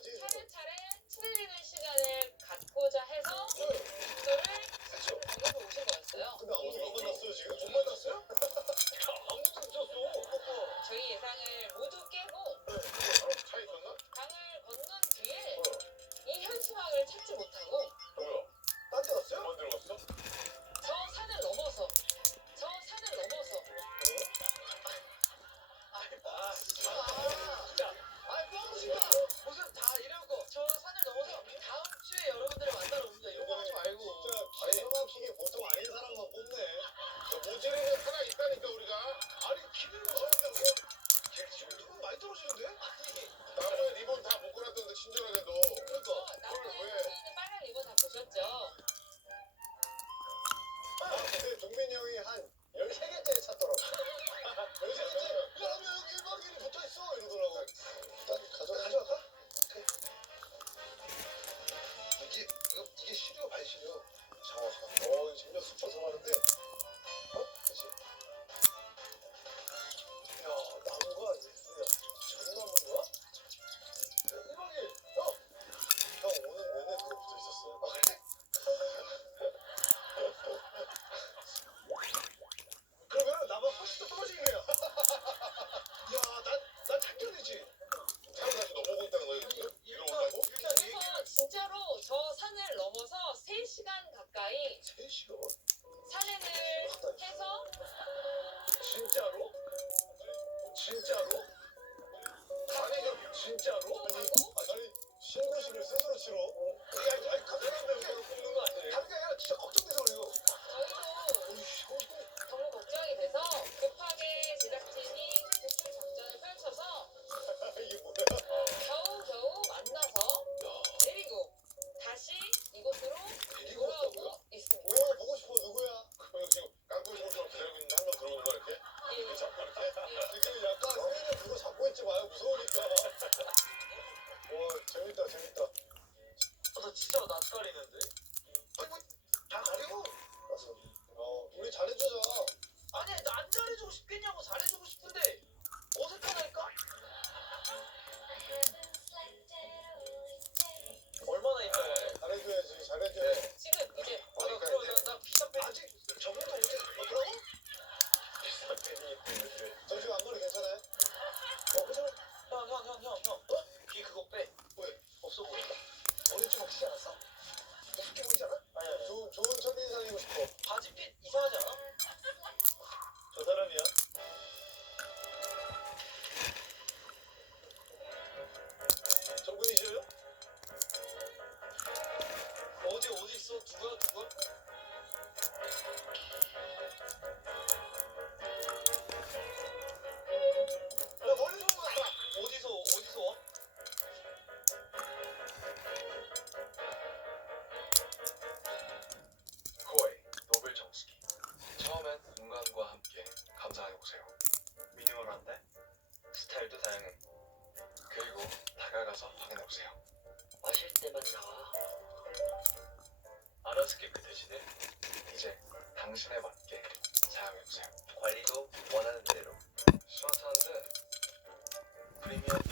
차례차례 친해지는 시간을 갖고자 해서 없네. 모질이 하나 있다니까 우리가. 아니 기대를 뭐 못한다고? 뭐. 지금 리본 많이 떨어지는데? 나무에 리본 다 묶어놨던데 친절하게도. 그러니까. 그걸 왜? 그 빨간 리본 다 보셨죠? 아, 동민이 형이 한 13개짜리 찾더라고. 13개짜리. 야, 나 여기 1박 2일이 붙어있어. 이러더라고. 진짜로? 아니, 아니 신고식을 스스로 치러? 형, 형, 형, 형. 뒤 어? 그거 빼. 왜? 없어 보인다. 어느 쪽 없지 않았어? 얇게 보이잖아? 12 사양은 그리고 다가가서 확인해 보세요. 마실 때만 나와. 알아듣기 그 대신에 이제 당신에 맞게 사용해 보세요. 관리도 원하는 대로. 스마트한데 프리미엄